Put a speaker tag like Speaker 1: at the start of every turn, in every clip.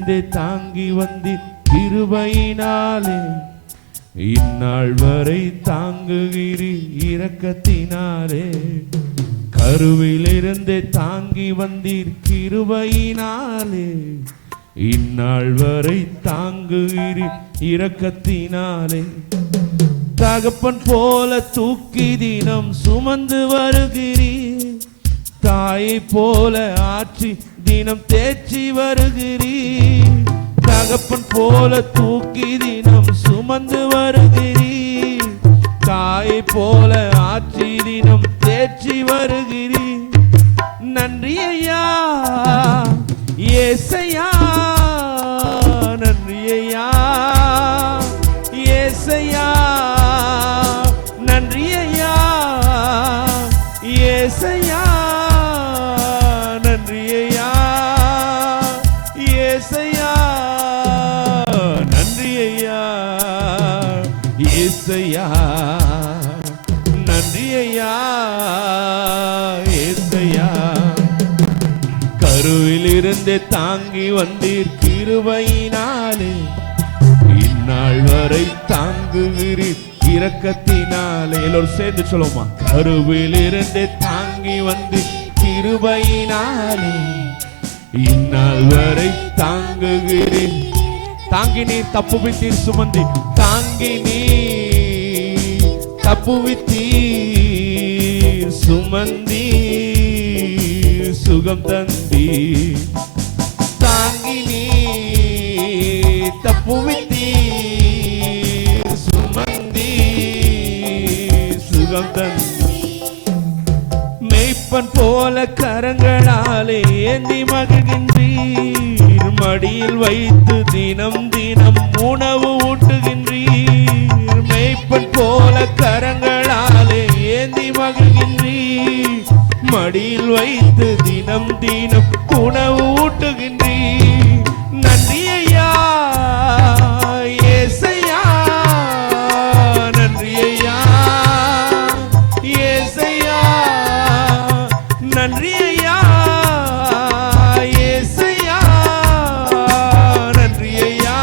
Speaker 1: இருந்தே தாங்கி வந்து கிருபையினாலே இந்நாள் வரை தாங்குகிறி இரக்கத்தினாலே. கருவிலிருந்தே தாங்கி வந்தீர் கிருபையினாலே இந்நாள் வரை தாங்குகிறி இரக்கத்தினாலே. தகப்பன் போல தூக்கி தினம் சுமந்து வருகிறீர் தாயை போல ஆற்றி தினம் தேய்ச்சி வருகிறீர். தகப்பன் போல தூக்கி தினம் சுமந்து வருகிறீர். தாயை போல ஆற்றி தினம் தேய்ச்சி வருகிறீர். ஏசையா நன்றி ஐயா ஏசையா. கருவிலிருந்து தாங்கி வந்தீர் கிருபையினாலே இந்நாள் வரை தாங்குகிறீர் இரக்கத்தினாலே. எல்லோரும் சேர்ந்து சொல்லுவோமா? கருவிலிருந்து தாங்கி வந்து கிருபையினாலே இந்நாள் வரை தாங்குகிறேன் தாங்கி நீர் தப்புவித்தீர் சுமந்தி தாங்கி நீ தப்புவித்தீர். சுமந்தி சுகம் தந்தி தாங்கி நீ தப்புவித்தீர். சுமந்தி சுகம் தந்தி மெய்ப்பன் போல கரங்களாலே ஏந்தி மகிழ்கின்றீர். மடியில் வைத்து தினம் தினம் உணவு ஊட்டுகின்றீர். மெய்ப்பன் போல வைத்து தினம் தினம் உணவு ஊட்டுகின்றீ நன்றி ஐயா ஏசையா நன்றி ஐயா ஏசையா நன்றி ஐயா ஏசையா நன்றி ஐயா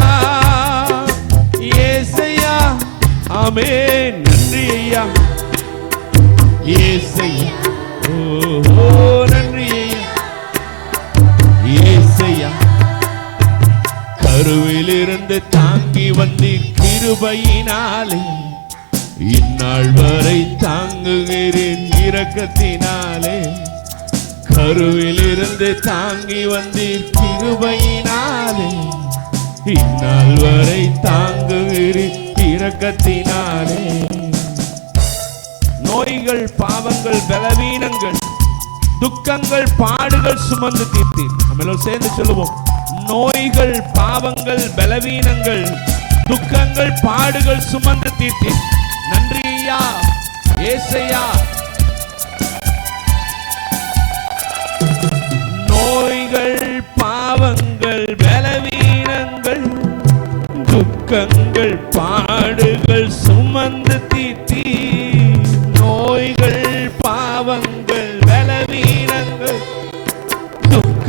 Speaker 1: ஏசையா ஆமே நன்றி ஐயா ஏசையா. ஓ தாங்கி வந்தீர் கிருபையினாலே. இந்நாள் வரை தாங்குகிறேன் இரக்கத்தினாலே. கருவிலிருந்து தாங்கி வந்தீர் கிருபையினாலே. இந்நாள் வரை தாங்குகிறேன் இரக்கத்தினாலே. நோய்கள் பாவங்கள் பலவீனங்கள் துக்கங்கள் பாடுகள் சுமந்து தீர்த்தீர். நம்ம சேர்ந்து சொல்லுவோம். நோய்கள் பாவங்கள் பலவீனங்கள் துக்கங்கள் பாடுகள் சுமந்து தீர்த்தீர் நன்றியா ஏசையா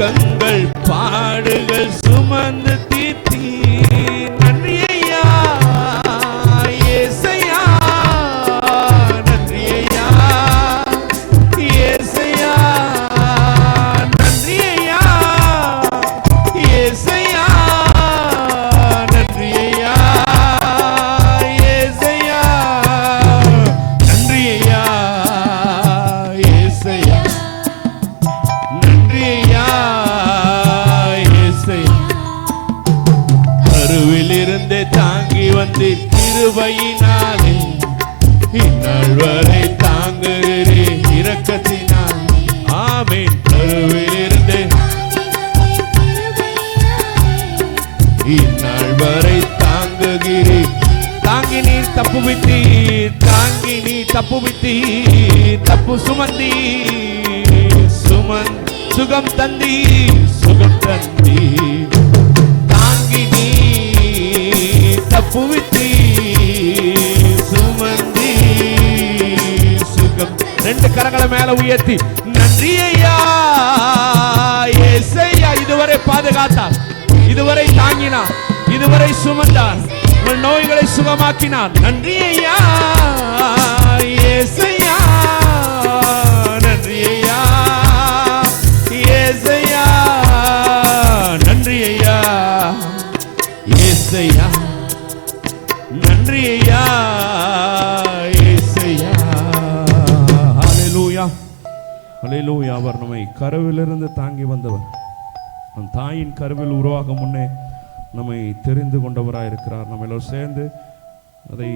Speaker 1: துக்கங்கள் பாடுகள் சுமந்து தாங்கி வந்து கிருபையினாலே இந்நாள் வரை தாங்குகிறே இரக்கத்தினால். ஆமேன். கருவிலிருந்து. இந்நாள் வரை தாங்குகிறே. தாங்கி நீர் தப்பு விட்டீர். தாங்கி நீ தப்பு விட்டீர். தப்பு சுமந்தி சுமன் சுகம் தந்தி சுகம் தந்தி புவித்தி சுமந்தி சுகம். ரெண்டு கரங்களை மேல உயர்த்தி நன்றி ஐயா எஸ்ஐயா இதுவரை பாதுகாத்தார் இதுவரை தாங்கினார் இதுவரை சுமந்தார் உங்கள் நோய்களை சுகமாக்கினார். நன்றி ஐயா ஏசையா. நன்றி ஐயா ஏசையா. நன்றி ஐயா ஏசையா. ஹalleluya அவர் நம்மை கருவிலிருந்து தாங்கி வந்தவர். நம் தாயின் கருவில் உருவாகும் முன்னே நம்மை தெரிந்து கொண்டவராக இருக்கிறார் நம்ம எல்லோரும் சேர்ந்து அதை